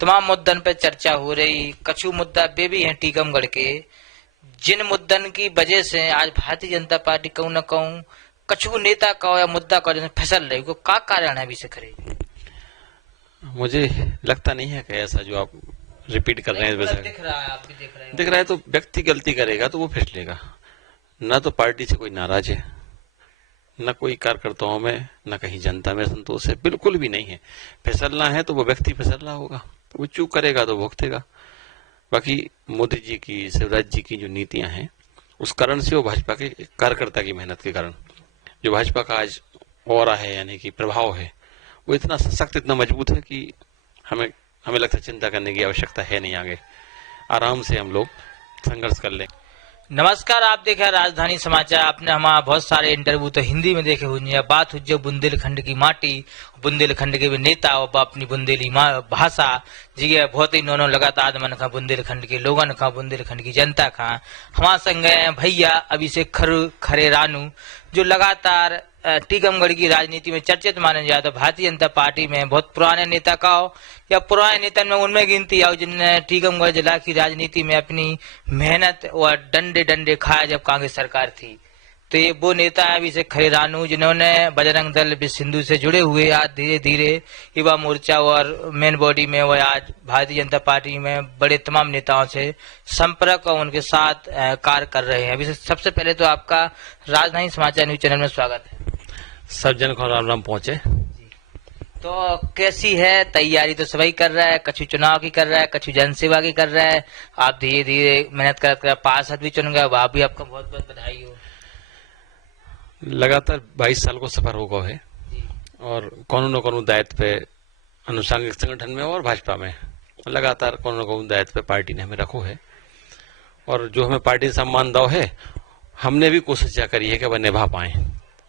तमाम मुद्दन पे चर्चा हो रही। कछु मुद्दा वे भी हैं टीकमगढ़ के, जिन मुद्दन की वजह से आज भारतीय जनता पार्टी कहूँ न कहूँ कछु नेता का या मुद्दा का फिसल रही को का कारण है अभी से करे। मुझे लगता नहीं है कि ऐसा जो आप रिपीट कर रहे हैं वैसा दिख रहा है, आप भी देख रहे हैं। दिख रहा है तो व्यक्ति गलती करेगा तो वो फिसलेगा। न तो पार्टी से कोई नाराज है, न कोई कार्यकर्ताओं में, न कहीं जनता में संतोष है, बिल्कुल भी नहीं है। फिसलना है तो वो व्यक्ति फिसल रहा होगा, तो वो चूक करेगा तो भुगतेगा। बाकी मोदी जी की, शिवराज जी की जो नीतियां हैं उस कारण से वो भाजपा के कार्यकर्ता की मेहनत के कारण जो भाजपा का आज ऑरा है यानी कि प्रभाव है वो इतना सशक्त, इतना मजबूत है कि हमें हमें लगता है चिंता करने की आवश्यकता है नहीं। आगे आराम से हम लोग संघर्ष कर लें। नमस्कार, आप देख रहे हैं राजधानी समाचार। आपने हमारा बहुत सारे इंटरव्यू तो हिंदी में देखे हुए हैं। बात हुई बुंदेलखंड की माटी, बुंदेलखंड के भी नेता और अपनी बुंदेली भाषा जी बहुत ही नोनो लगातार मन खा बुंदेलखंड के लोगन खा, बुंदेलखंड की जनता खा हमारे संग भैया अभिषेक खरे रानू, जो लगातार टीकमगढ़ की राजनीति में चर्चित माने जाए तो भारतीय जनता पार्टी में बहुत पुराने नेता का हो या पुराने नेता में उनमें गिनती आओ जिनने टीकमगढ़ जिला की राजनीति में अपनी मेहनत और डंडे डंडे खाया जब कांग्रेस सरकार थी। तो ये वो नेता है अभिषेक खरे रानू जिन्होंने बजरंग दल विश्व हिंदू से जुड़े हुए आज धीरे धीरे युवा मोर्चा और मेन बॉडी में वो आज भारतीय जनता पार्टी में बड़े तमाम नेताओं से संपर्क और उनके साथ कार्य कर रहे हैं। अभिषेक, सबसे पहले तो आपका राजधानी समाचार न्यूज चैनल में स्वागत है। सब जन को राम राम पहुंचे। तो कैसी है तैयारी? तो सभी कर रहा है, कछु चुनाव की कर रहा है, कछु जनसेवा की कर रहा है। आप धीरे धीरे मेहनत कर पार्षद भी चुन गए, वह भी आपका बहुत बहुत बधाई हो। लगातार 22 साल को सफर हो गया है और कानून न कानून दायित्व पे अनुसांगिक संगठन में और भाजपा में लगातार कानून न कानून दायित्व पे पार्टी ने हमें रखो है और जो हमें पार्टी सम्मान दो है हमने भी कोशिश क्या करी है कि वह निभा पाए।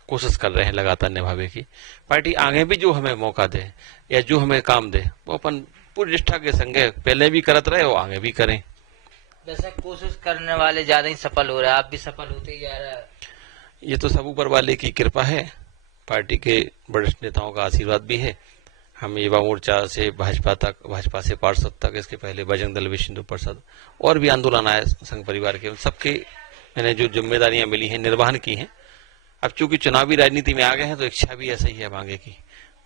कोशिश कर रहे हैं लगातार निभावे की। पार्टी आगे भी जो हमें मौका दे या जो हमें काम दे वो अपन पूरी निष्ठा के संग पहले भी करत रहे और आगे भी करें। वैसे कोशिश करने वाले ज्यादा ही सफल हो रहे हैं, आप भी सफल होते ही जा रहे हैं। ये तो सब ऊपर वाले की कृपा है, पार्टी के वरिष्ठ नेताओं का आशीर्वाद भी है। हम युवा मोर्चा से भाजपा तक, भाजपा से पार्षद तक, इसके पहले बजरंग दल विश्व हिंदू परिषद और भी आंदोलन आए संघ परिवार के, सबके मैंने जो जिम्मेदारियां मिली हैं निर्वहन की हैं। अब चूंकि चुनावी राजनीति में आ गए हैं तो इच्छा भी ऐसा ही है आगे की।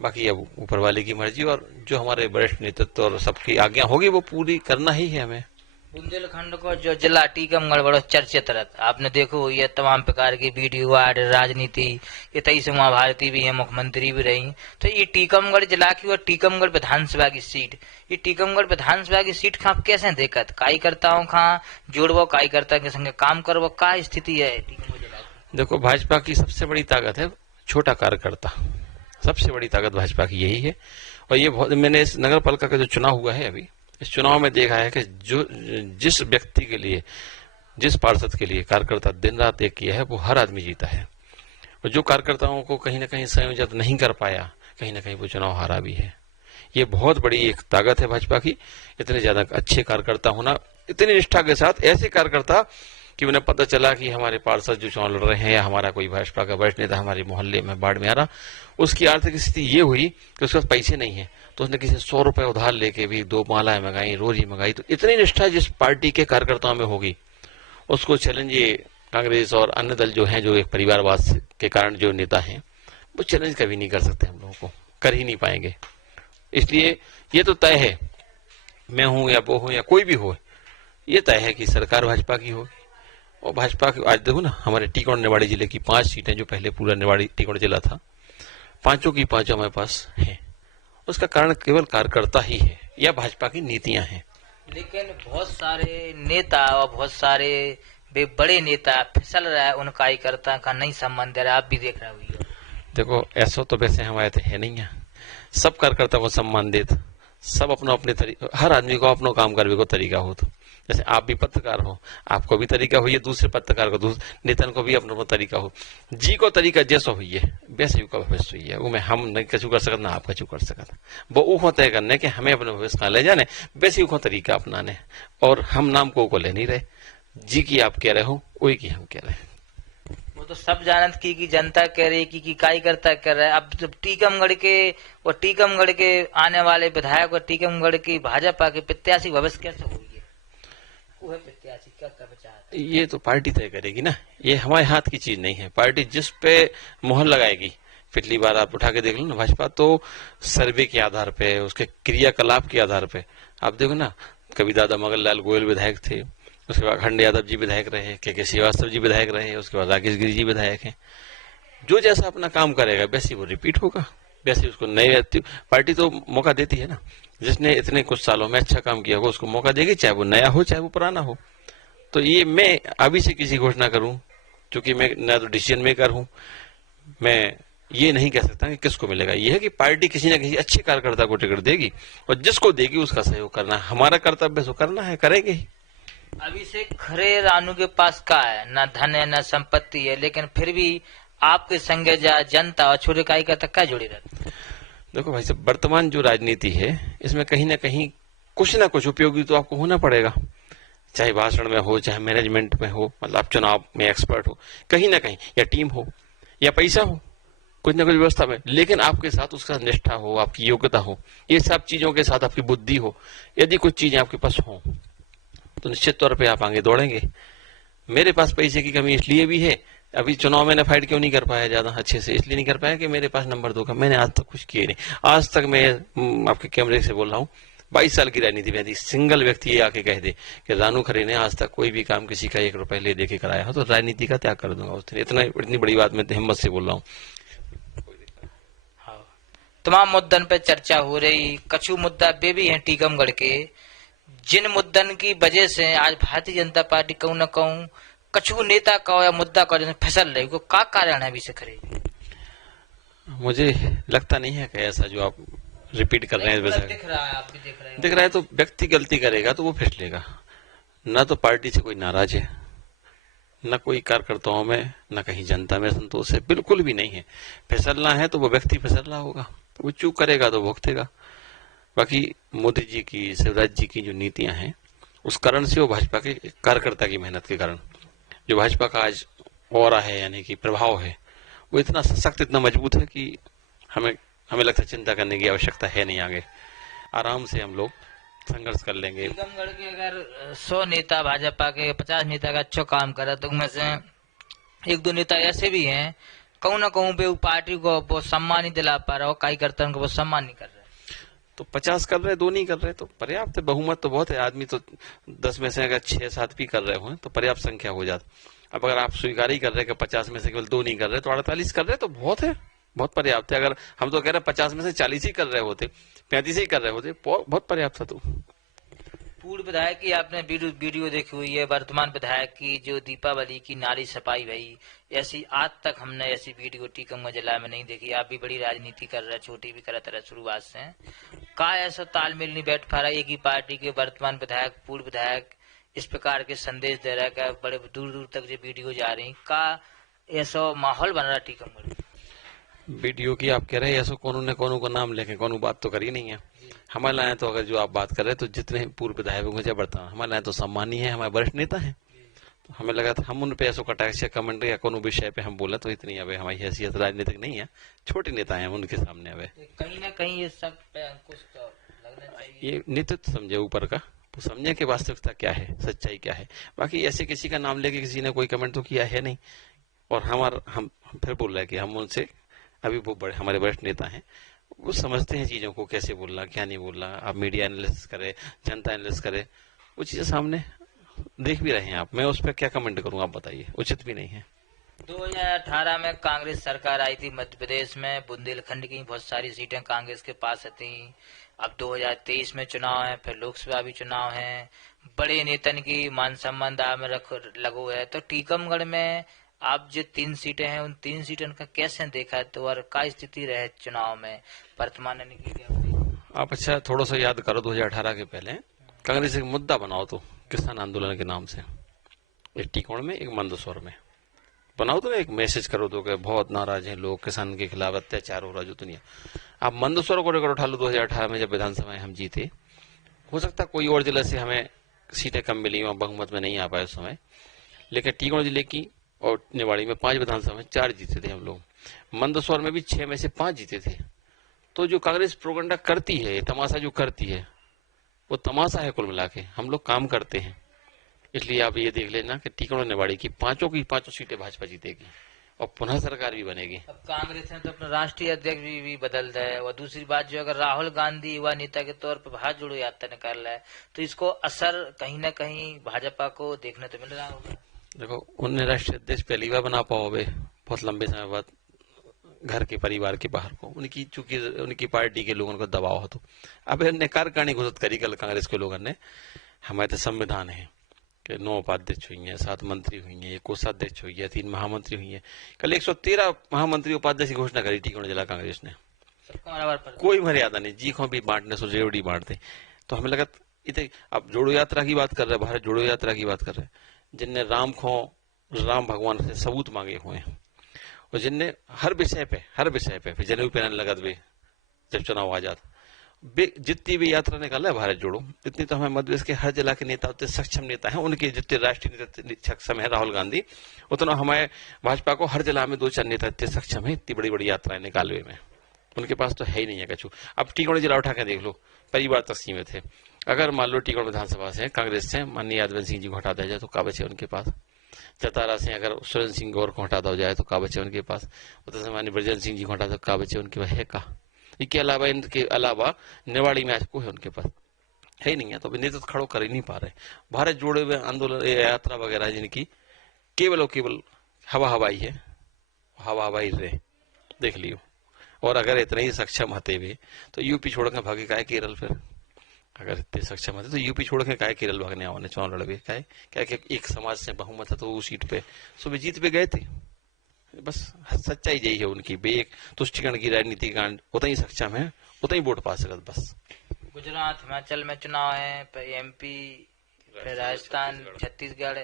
बाकी अब ऊपर वाले की मर्जी और जो हमारे वरिष्ठ नेतृत्व और सबकी आज्ञा होगी वो पूरी करना ही है हमें। बुंदेलखंड को जो जिला टीकमगढ़ बड़ा चर्चित रहता, आपने देखो ये तमाम प्रकार की वीडियो आड राजनीति इतनी से वहाँ भारती भी है, मुख्यमंत्री भी रही। तो ये टीकमगढ़ जिला की और टीकमगढ़ विधानसभा की सीट, ये टीकमगढ़ विधानसभा की सीट खा कैसे देखत कार्यकर्ताओं खा जोड़बो, कार्यकर्ता के संगे काम करबो, का स्थिति है टीकमगढ़ जिला की? देखो, भाजपा की सबसे बड़ी ताकत है छोटा कार्यकर्ता, सबसे बड़ी ताकत भाजपा की यही है। और ये बहुत, मैंने इस नगर पालिका का जो चुनाव हुआ है अभी इस चुनाव में देखा है कि जो जिस व्यक्ति के लिए, जिस पार्षद के लिए कार्यकर्ता दिन रात एक किया है वो हर आदमी जीता है। और जो कार्यकर्ताओं को कहीं ना कहीं संयोजित नहीं कर पाया, कहीं ना कहीं वो चुनाव हारा भी है। ये बहुत बड़ी एक ताकत है भाजपा की, इतने ज्यादा अच्छे कार्यकर्ता होना, इतनी निष्ठा के साथ ऐसे कार्यकर्ता कि उन्हें पता चला कि हमारे पार्षद जो चुनाव लड़ रहे हैं या हमारा कोई भाजपा का वरिष्ठ नेता हमारे मोहल्ले में बाढ़ में आ रहा, उसकी आर्थिक स्थिति ये हुई कि उसके पास पैसे नहीं है तो उसने किसी 100 रुपए उधार लेके भी 2 मालाएं मंगाई, रोजी मंगाई। तो इतनी निष्ठा जिस पार्टी के कार्यकर्ताओं में होगी उसको चैलेंज ये कांग्रेस और अन्य दल जो हैं, जो एक परिवारवाद के कारण जो नेता हैं, वो चैलेंज कभी नहीं कर सकते, हम लोगों को कर ही नहीं पाएंगे। इसलिए ये तो तय है, मैं हूं या वो हूं या कोई भी हो, ये तय है कि सरकार भाजपा की होगी। और भाजपा की आज देखो ना, हमारे टीकमगढ़ निवाड़ी जिले की 5 सीटें जो पहले पूरा निवाड़ी टीकमगढ़ जिला था, पांचों की पांचों हमारे पास है। उसका कारण केवल कार्यकर्ता ही है या भाजपा की नीतियां हैं। लेकिन बहुत सारे नेता और बहुत सारे बड़े नेता फिसल रहा है, उन कार्यकर्ता का नहीं सम्मान दे रहा, आप भी देख रहे हो। देखो, ऐसा तो वैसे हमारे तो है नहीं है, सब कार्यकर्ता को सम्मान देते, सब अपना अपने तरीके, हर आदमी को अपना काम करने को तरीका हो। तो जैसे आप भी पत्रकार हो, आपको भी तरीका हुई है, दूसरे पत्रकार को, नेता को भी अपना तरीका हो, जी को तरीका जैसा हुई है वैसे ही का भविष्य हुई है। वो में हम नहीं कछु कर सकते ना आप कछु कर सकते, वो तय करने के हमें अपने भविष्य कहाँ ले जाने, वैसे ही तरीका अपनाने। और हम नाम को ले नहीं रहे, जी की आप कह रहे हो वही की हम कह रहे हैं। वो तो सब जानत की जनता कह रही कि कार्यकर्ता कर रहा है। अब जब टीकमगढ़ के आने वाले विधायक और टीकमगढ़ की भाजपा के प्रत्याशी भविष्य कैसे होगी, वो है प्रत्याशी क्या कर चाहता है? ये तो पार्टी तय करेगी ना, ये हमारे हाथ की चीज नहीं है। पार्टी जिस पे मोहर लगाएगी, पिछली बार आप उठा के देख लो ना, भाजपा तो सर्वे के आधार पे, उसके क्रियाकलाप के आधार पे, आप देखो ना, कभी दादा मगनलाल गोयल विधायक थे, उसके बाद अखंड यादव जी विधायक रहे, के श्रीवास्तव जी विधायक रहे, उसके बाद राकेश गिरी जी विधायक हैं। जो जैसा अपना काम करेगा वैसे वो रिपीट होगा, वैसे उसको नई पार्टी तो मौका देती है ना। जिसने इतने कुछ सालों में अच्छा काम किया होगा उसको मौका देगी, चाहे वो नया हो चाहे वो पुराना हो। तो ये मैं अभी से किसी घोषणा करूं, क्योंकि मैं ना तो डिसीजन मेकर हूं, मैं ये नहीं कह सकता कि किसको मिलेगा। यह है कि पार्टी किसी न किसी अच्छे कार्यकर्ता को टिकट देगी और जिसको देगी उसका सहयोग करना हमारा कर्तव्य, सो करना है, करेंगे ही। अभी से खरे रानू के पास का है, ना धन है ना संपत्ति है, लेकिन फिर भी आपके संगे जनता और छोटे कार्यकर्ता क्या जुड़े रहते? देखो भाई साहब, वर्तमान जो राजनीति है इसमें कहीं ना कहीं कुछ ना कुछ उपयोगी तो आपको होना पड़ेगा, चाहे भाषण में हो, चाहे मैनेजमेंट में हो, मतलब आप चुनाव में एक्सपर्ट हो कहीं ना कहीं, या टीम हो या पैसा हो, कुछ ना कुछ व्यवस्था में, लेकिन आपके साथ उसका निष्ठा हो, आपकी योग्यता हो, ये सब चीजों के साथ आपकी बुद्धि हो। यदि कुछ चीजें आपके पास हो तो निश्चित तौर पे आप आगे दौड़ेंगे। मेरे पास पैसे की कमी इसलिए भी है, अभी चुनाव मैंने फाइट क्यों नहीं कर पाया ज्यादा अच्छे से, इसलिए नहीं कर पाया कि मेरे पास नंबर 2 का, मैंने आज तक कुछ किए नहीं। आज तक मैं आपके कैमरे से बोल रहा हूँ, 22 साल की राजनीति में यदि सिंगल व्यक्ति ये आके कह दे कि रानू खरे ने आज तक कोई भी काम किसी का 1 रुपए ले दे के कराया हो तो राजनीति का त्याग कर दूंगा उस दिन। इतनी बड़ी बात मैं हिम्मत से बोल रहा हूँ। तमाम मुद्दन पे चर्चा हो रही, कछु मुद्दा वे भी हैं टीकमगढ़ के, जिन मुद्दन की वजह से आज भारतीय जनता पार्टी कहूँ न कहूँ कछु नेता का या मुद्दा का फिसल रही, को क्या कारण है अभी से खरे? मुझे लगता नहीं है कि ऐसा जो आप रिपीट कर रहे हैं वैसा दिख रहा है, आप भी देख रहे हैं। दिख रहा है तो व्यक्ति गलती करेगा तो वो फिसलेगा। न तो पार्टी से कोई नाराज है, न कोई कार्यकर्ताओं में, न कहीं जनता में संतोष है, बिल्कुल भी नहीं है। फिसलना है तो वो व्यक्ति फिसल रहा होगा, वो चूक करेगा तो भुगतेगा। बाकी मोदी जी की, शिवराज जी की जो नीतियां हैं उस कारण से, वो भाजपा के कार्यकर्ता की मेहनत के कारण, जो भाजपा का आज ऑरा है यानी कि प्रभाव है, वो इतना सशक्त, इतना मजबूत है कि हमें लगता है चिंता करने की आवश्यकता है नहीं। आगे आराम से हम लोग संघर्ष कर लेंगे। टीकमगढ़ के अगर 100 नेता भाजपा के 50 नेता का अच्छा काम करे तो उनमें से 1-2 नेता ऐसे भी हैं कहूँ ना कहूँ पे पार्टी को वो सम्मान नहीं दिला पा रहा हो, कार्यकर्ताओं को वो सम्मान नहीं कर रहे। तो 50 कर रहे, 2 नहीं कर रहे तो पर्याप्त है, बहुमत तो बहुत है। आदमी तो 10 में से अगर 6-7 भी कर रहे हो तो पर्याप्त संख्या हो जाती। अब अगर आप स्वीकार ही कर रहे हैं कि 50 में से केवल 2 नहीं कर रहे तो 48 कर रहे तो बहुत है, बहुत पर्याप्त है। अगर हम तो कह रहे हैं 50 में से 40 ही कर रहे होते, 35 ही कर रहे होते, बहुत पर्याप्त था। तो पूर्व विधायक की आपने वीडियो देखी हुई है, वर्तमान विधायक की जो दीपावली की नारी सफाई भई, ऐसी आज तक हमने ऐसी वीडियो टीकमगढ़ जिला में नहीं देखी। आप भी बड़ी राजनीति कर रहे, छोटी भी करते रहे शुरुआत से, का ऐसा तालमेल नहीं बैठ पा रहा? एक ही पार्टी के वर्तमान विधायक, पूर्व विधायक इस प्रकार के संदेश दे रहा है, बड़े दूर दूर तक जो वीडियो जा रही, का ऐसा माहौल बन रहा टीकमगढ़? वीडियो की आप कह रहे हैं, ऐसा कोनो को नाम लेके कोनो बात तो करी नहीं है। हमारे लाए तो, अगर जो आप बात कर रहे हैं तो जितने पूर्व विधायकों को जब बढ़ता, हमारे लाए तो सम्मानीय है, हमारे वरिष्ठ नेता है, तो हमें लगा था हम उन पे ऐसा कटाक्ष या कमेंट या कोनो विषय पे हम बोले तो इतनी अब हमारी हैसियत राजनीतिक नहीं है, छोटे नेता है उनके सामने। अब कहीं ना कहीं ये सब पे अंकुश तो लगना चाहिए। ये नेतृत्व समझे ऊपर का, तो समझे कि वास्तविकता क्या है, सच्चाई क्या है। बाकी ऐसे किसी का नाम लेके किसी ने कोई कमेंट तो किया है नहीं। और हम फिर बोल रहे हैं कि हम उनसे, अभी वो बड़े हमारे वरिष्ठ नेता हैं, वो समझते हैं चीजों को, कैसे बोलना क्या नहीं बोलना। आप मीडिया एनालिसिस करे, जनता एनालिसिस करे, वो चीजें सामने देख भी रहे हैं आप। मैं उस पर क्या कमेंट करूं, आप बताइए, उचित भी नहीं है। 2018 में कांग्रेस सरकार आई थी मध्य प्रदेश में, बुंदेलखंड की बहुत सारी सीटें कांग्रेस के पास थी। अब 2023 में चुनाव है, फिर लोकसभा भी चुनाव है, बड़े नेतन की मान सम्मान दाव में लगो है। तो टीकमगढ़ में आप जो 3 सीटें हैं, उन 3 सीटों का कैसे देखा है, तो और क्या स्थिति रहे चुनाव में वर्तमान? आप अच्छा थोड़ा सा याद करो, 2018 के पहले कांग्रेस एक मुद्दा बनाओ तो किसान आंदोलन के नाम से, एक टीकमगढ़ में, एक मंदसौर में बनाओ तो, एक मैसेज करो तो कि बहुत नाराज हैं लोग, किसान के खिलाफ अत्याचार हो रहा जो दुनिया। आप मंदसौर को रिकॉर्ड उठा लो, 2018 में जब विधानसभा हम जीते, हो सकता कोई और जिले से हमें सीटें कम मिली और बहुमत में नहीं आ पाए उस समय, लेकिन टीकमगढ़ जिले की और निवाड़ी में 5 विधानसभा में 4 जीते थे हम लोग। मंदसौर में भी 6 में से 5 जीते थे। तो जो कांग्रेस प्रोपेगेंडा करती है, तमाशा जो करती है, वो तमाशा है कुल मिला के। हम लोग काम करते हैं। इसलिए आप ये देख लेना कि टीकम और निवाड़ी की पांचों सीटें भाजपा जीतेगी और पुनः सरकार भी बनेगी। अब कांग्रेस ने तो अपना राष्ट्रीय अध्यक्ष भी बदल दिया है। और दूसरी बात, जो अगर राहुल गांधी युवा नेता के तौर पर भारत जोड़ो यात्रा निकाल रहा है, तो इसको असर कहीं न कहीं भाजपा को देखने तो मिल रहा होगा। देखो, उन्हें राष्ट्रीय अध्यक्ष पहली बार बना पाओगे बहुत लंबे समय बाद, घर के परिवार के बाहर को। उनकी चूंकि उनकी पार्टी के लोगों का दबाव हो, तो अब इन्हें कार्यकारिणी घोषित करी कल कांग्रेस के लोगों ने। हमारे तो संविधान है कि 9 उपाध्यक्ष हुई हैं, 7 मंत्री हुई हैं, 1 कोषाध्यक्ष हुई है, 3 महामंत्री हुई हैं। कल 113 महामंत्री उपाध्यक्ष की घोषणा करी टीकमगढ़ जिला कांग्रेस ने। सबको बराबर पर कोई मर्यादा नहीं, जी को भी बांटने सो रेवड़ी बांटते। तो हमें लगा इतने, अब जोड़ो यात्रा की बात कर रहे हैं, भारत जोड़ो यात्रा की बात कर रहे हैं, जिनने राम भगवान से सबूत मांगे हुए हैं और जिनने हर विषय पे फिर जनेऊ पहनने लगत भी जब चुनाव आ जाता, जितनी भी यात्रा निकाला है भारत जोड़ो, इतनी तो हमें मध्य प्रदेश के हर जिला के नेता उतने सक्षम नेता हैं, उनके जितने राष्ट्रीय नेता सक्षम है राहुल गांधी, उतना हमारे भाजपा को हर जिला में 2-4 नेता इतने सक्षम है इतनी बड़ी बड़ी यात्राएं निकालने में। उनके पास तो है ही नहीं है कछु। अब टीकमगढ़ जिला उठा के देख लो, परिवार तक सीमित है। अगर मान लो टीकमगढ़ विधानसभा से कांग्रेस से माननीय यादव सिंह जी को हटा दिया जाए तो का बचे उनके पास। चतारा से अगर सुरेंद्र सिंह गौर को हटा दिया जाए तो का बचे उनके पास। उधर से माननीय ब्रजेंद्र सिंह जी को हटा दो, का बचे उनके पास है का। इनके अलावा निवाड़ी में आज को है उनके पास है ही नहीं है। तो नेता तो खड़ो कर ही नहीं पा रहे। भारत जोड़े हुए आंदोलन यात्रा वगैरह जिनकी केवल और केवल हवाई है, हवाई रहे देख लियो। और अगर इतने ही सक्षम होते हुए तो यूपी छोड़ के भागे का है केरल। फिर अगर इतने सक्षम होते तो यूपी छोड़ के का है केरल भागने आने चुनाव लड़े का है क्या कि एक समाज से बहुमत है तो वो सीट पे सुबह जीत पे गए थे। बस सच्चाई यही है उनकी। बेक तुष्टिकरण की राजनीति का उतना ही सक्षम है, उतना ही वोट पा सकत। बस गुजरात हिमाचल में चुनाव है, एमपी, फिर राजस्थान, छत्तीसगढ़,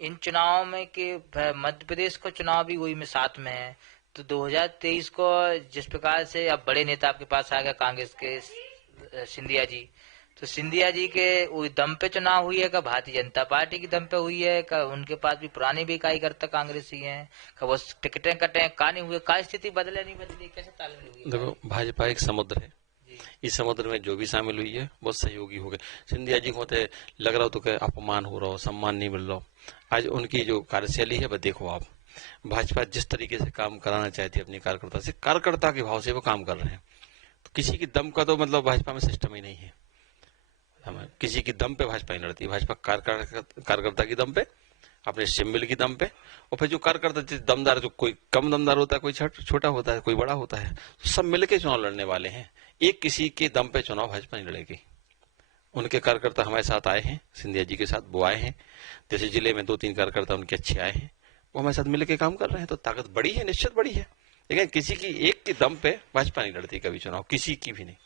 इन चुनाव में के मध्य प्रदेश को चुनाव भी वही में साथ में है। तो 2023 को जिस प्रकार से अब बड़े नेता आपके पास आ गए कांग्रेस के सिंधिया जी, तो सिंधिया जी के दम पे चुनाव हुई है का भारतीय जनता पार्टी की दम पे हुई है का उनके पास भी पुराने भी कार्यकर्ता कांग्रेस ही हैं का वो टिकटें कटे का नहीं हुए का स्थिति बदले नहीं बदली, कैसे तालमेल हुई? देखो, भाजपा एक समुद्र है, इस समुद्र में जो भी शामिल हुई है बहुत सहयोगी हो गए। सिंधिया जी को लग रहा हो तो क्या अपमान हो रहा हो, सम्मान नहीं मिल रहा हो। आज उनकी जो कार्यशैली है वह देखो आप, भाजपा जिस तरीके से काम कराना चाहती है अपने कार्यकर्ता से, कार्यकर्ता के भाव से वो काम कर रहे हैं। तो किसी की दम का तो मतलब भाजपा में सिस्टम ही नहीं है। हमें किसी की दम पे भाजपा नहीं लड़ती। भाजपा कार्यकर्ता की दम पे, अपने सिंबल की दम पे, और फिर जो कार्यकर्ता दमदार, जो कोई कम दमदार होता है, कोई छोटा होता है, कोई बड़ा होता है, तो सब मिलके चुनाव लड़ने वाले हैं। एक किसी के दम पे चुनाव भाजपा नहीं लड़ेगी। उनके कार्यकर्ता हमारे साथ आए हैं, सिंधिया जी के साथ वो आए हैं। जैसे जिले में 2-3 कार्यकर्ता उनके अच्छे आए हैं, वो हमारे साथ मिलकर काम कर रहे हैं। तो ताकत बड़ी है, निश्चित बड़ी है। लेकिन किसी की एक के दम पे भाजपा नहीं लड़ती कभी चुनाव, किसी की भी नहीं।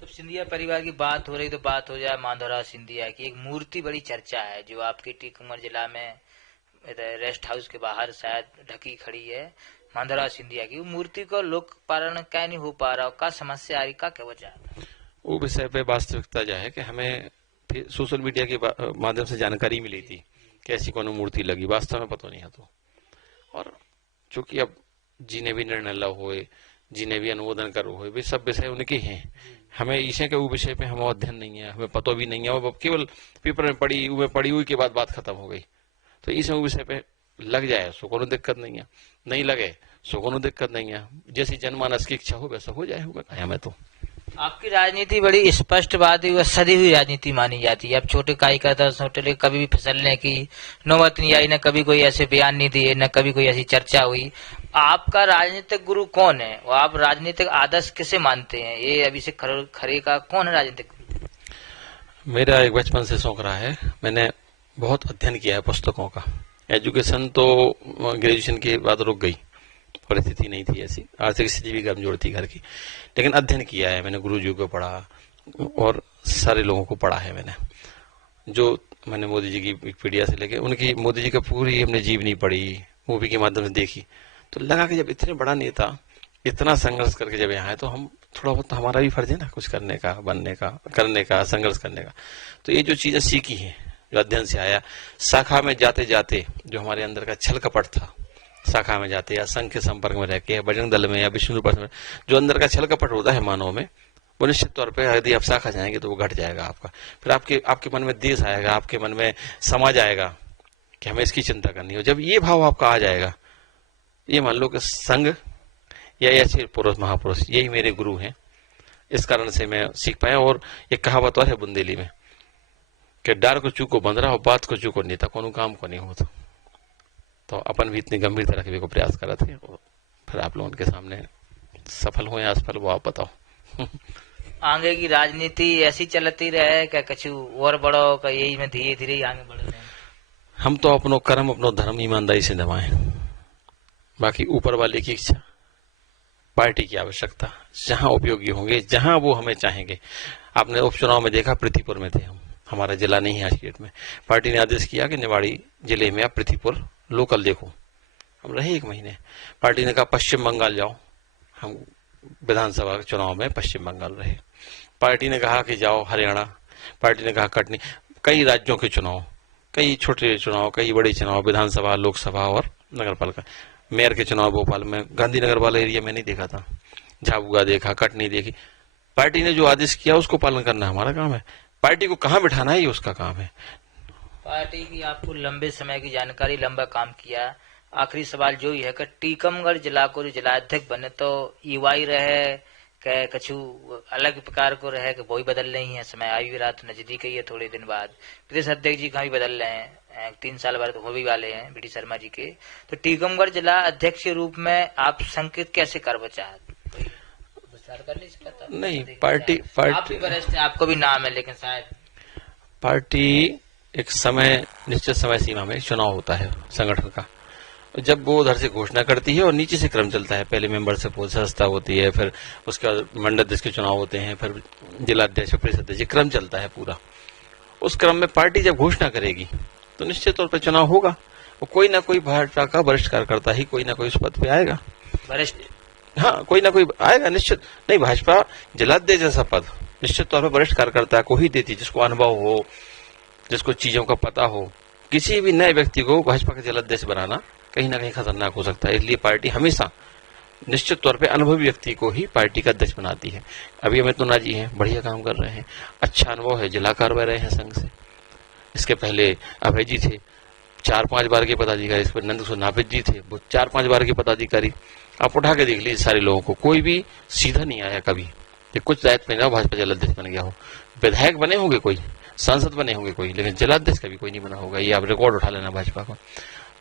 तो सिंधिया परिवार की बात हो रही तो बात हो जाए माधवराव सिंधिया की। एक मूर्ति बड़ी चर्चा है जो आपके टीकमगढ़ जिला में रेस्ट हाउस के बाहर शायद ढकी खड़ी है, माधवराव सिंधिया की। वो मूर्ति को लोक पारण क्या नहीं हो पा रहा, का समस्या आ रही, का क्या वजह? वो विषय पे वास्तविकता जो है कि हमें सोशल मीडिया के माध्यम से जानकारी मिली थी कि ऐसी कौन मूर्ति लगी, वास्तव में पता नहीं है। तो और चूंकि अब जिन्हें भी निर्णय लो हुए, जिन्हें भी अनुमोदन करो हुए, वे सब विषय उनके हैं। हमें ईशे के वो विषय पे हमें अध्ययन नहीं है, हमें पता भी नहीं है। वो केवल पेपर में पड़ी हुई के बाद बात खत्म हो गई। तो इस विषय पे लग जाए सो कोनो दिक्कत नहीं है, नहीं लगे सो कोनो दिक्कत नहीं है। जैसी जनमानस की इच्छा हो वैसा हो जाए, हमें तो। आपकी राजनीति बड़ी स्पष्ट बात है, सदी हुई राजनीति मानी जाती है। अब छोटे कार्यकर्ता छोटे कभी भी फिसलने की नौबत नहीं आई, न कभी कोई ऐसे बयान नहीं दिए, न कभी कोई ऐसी चर्चा हुई। आपका राजनीतिक गुरु कौन है और आप राजनीतिक आदर्श किसे मानते हैं? ये अभी से खरे का कौन है राजनीतिक गुरु? मेरा एक बचपन से शौक रहा है, मैंने बहुत अध्ययन किया है पुस्तकों का। एजुकेशन तो ग्रेजुएशन के बाद रुक गई, परिस्थिति नहीं थी ऐसी, आर्थिक स्थिति भी कमजोर थी घर की। लेकिन अध्ययन किया है मैंने, गुरुजी को पढ़ा और सारे लोगों को पढ़ा है मैंने। जो मैंने मोदी जी की विकिपीडिया से लेके उनकी, मोदी जी का पूरी हमने जीवनी पढ़ी, मूवी के माध्यम से देखी, तो लगा कि जब इतने बड़ा नेता इतना संघर्ष करके जब यहाँ है तो हम थोड़ा बहुत हमारा भी फर्ज है ना कुछ करने का, बनने का, करने का, संघर्ष करने का। तो ये जो चीजें सीखी हैं जो अध्ययन से आया, शाखा में जाते जाते जो हमारे अंदर का छल कपट था, शाखा में जाते या संघ के संपर्क में रह के या बजरंग दल में या विष्णु परिषद में जो अंदर का छल कपट होता है मानव में, वो निश्चित तौर पे यदि आप शाखा जाएंगे तो वो घट जाएगा आपका। फिर आपके मन में देश आएगा, आपके मन में समाज आएगा कि हमें इसकी चिंता करनी हो। जब ये भाव आपका आ जाएगा, ये मान लो कि संघ या ऐसे पुरुष महापुरुष यही मेरे गुरु हैं, इस कारण से मैं सीख पाया। और एक कहावत और है बुंदेली में कि डार को चूको बंदरा और बात को चूको नेता, कोनो काम को नहीं होता। तो अपन भी इतनी गंभीरता रखने को प्रयास कर रहे थे, और फिर आप लोगों के सामने सफल हो या असफल वो आप बताओ। आगे की राजनीति ऐसी चलती रहे क्या कछु और बड़ो का यही में धीरे धीरे आगे बढ़ रहे हैं? हम तो अपनो कर्म अपनो धर्म ईमानदारी से निभाएं, बाकी ऊपर वाले की इच्छा, पार्टी की आवश्यकता, जहां उपयोगी होंगे, जहां वो हमें चाहेंगे। आपने उपचुनाव में देखा, पृथ्वीपुर में थे हम, हमारा जिला नहीं है आज डेट में। पार्टी ने आदेश किया कि निवाड़ी जिले में आप पृथ्वीपुर लोकल देखो। हम रहे 1 महीने। पार्टी ने कहा पश्चिम बंगाल जाओ, हम विधानसभा के चुनाव में पश्चिम बंगाल रहे। पार्टी ने कहा कि जाओ हरियाणा, पार्टी ने कहा कटनी। कई राज्यों के चुनाव, कई छोटे चुनाव, कई बड़े चुनाव, विधानसभा, लोकसभा और नगर पालिका। मेयर के चुनाव भोपाल में, गांधीनगर वाला एरिया में नहीं देखा था, झाबुआ देखा, कटनी देखी। पार्टी ने जो आदेश किया उसको पालन करना हमारा काम है। पार्टी को कहाँ बिठाना है ये उसका काम है। पार्टी की आपको लंबे समय की जानकारी, लंबा काम किया। आखिरी सवाल जो ही है कि टीकमगढ़ जिला को जो जिला अध्यक्ष बने तो युवाई रहे के कछु अलग प्रकार को रहे कि वही बदल रही है, समय आ भी रहा तो नजदीक ही है, थोड़े दिन बाद प्रदेश अध्यक्ष जी कहाँ भी बदल रहे हैं, 3 साल बाद हो भी वाले हैं बी डी शर्मा जी के। तो टीकमगढ़ जिला अध्यक्ष के रूप में आप संकेत कैसे कर चाहते? विस्तार कर नहीं सकता? नहीं, पार्टी आप भी वरिष्ठ हैं, आपको भी नाम है, लेकिन शायद पार्टी एक समय, निश्चित समय सीमा में चुनाव होता है संगठन का। जब वो उधर से घोषणा करती है और नीचे से क्रम चलता है, पहले मेंबर से पोस्ट सदस्यता होती है, फिर उसके बाद मंडल अध्यक्ष के चुनाव होते हैं, फिर जिला अध्यक्ष, परिषद अध्यक्ष, क्रम चलता है पूरा। उस क्रम में पार्टी जब घोषणा करेगी तो निश्चित तौर पर चुनाव होगा। वो कोई ना कोई भाजपा का वरिष्ठ कार्यकर्ता ही कोई ना कोई उस पद पे आएगा, वरिष्ठ, हाँ कोई ना कोई आएगा निश्चित। नहीं, भाजपा जिलाध्यक्ष जैसा पद निश्चित तौर पर वरिष्ठ कार्यकर्ता को ही देती, जिसको अनुभव हो, जिसको चीजों का पता हो। किसी भी नए व्यक्ति को भाजपा का जिलाध्यक्ष बनाना कहीं ना कहीं खतरनाक हो सकता है। इसलिए पार्टी हमेशा निश्चित तौर पे अनुभवी व्यक्ति को ही पार्टी का अध्यक्ष बनाती है। अभी अमित मुन्ना जी हैं, बढ़िया काम कर रहे हैं, अच्छा अनुभव है, जिला कार्य रहे हैं संघ से। इसके पहले अभय जी थे, 4-5 बार के पदाधिकारी। इस पर नंद नापित जी थे, वो 4-5 बार के पदाधिकारी। आप उठा के देख लीजिए सारे लोगों को, कोई भी सीधा नहीं आया कभी। ये कुछ दायित्व में ना भाजपा जिलाध्यक्ष बन गया हो। विधायक बने होंगे कोई, सांसद बने होंगे कोई, लेकिन जिलाध्यक्ष कभी कोई नहीं बना होगा। ये आप रिकॉर्ड उठा लेना भाजपा का।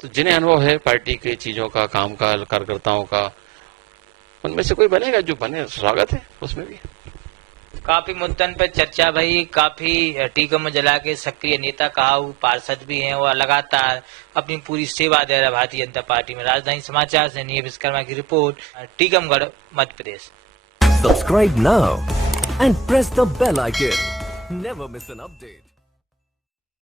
तो जिन्हें अनुभव है पार्टी के चीजों का, काम का, कार्यकर्ताओं का, उनमें से कोई बनेगा, जो बने स्वागत है उसमें भी। काफी मुद्दन पे चर्चा भई, काफी टीकमगढ़ जिला के सक्रिय नेता कहा, पार्षद भी हैं और लगातार अपनी पूरी सेवा दे रहा भारतीय जनता पार्टी में। राजधानी समाचार से नीरज विश्वकर्मा की report, Tikamgarh, Madhya Pradesh. Subscribe now and press the bell icon. Never miss an update.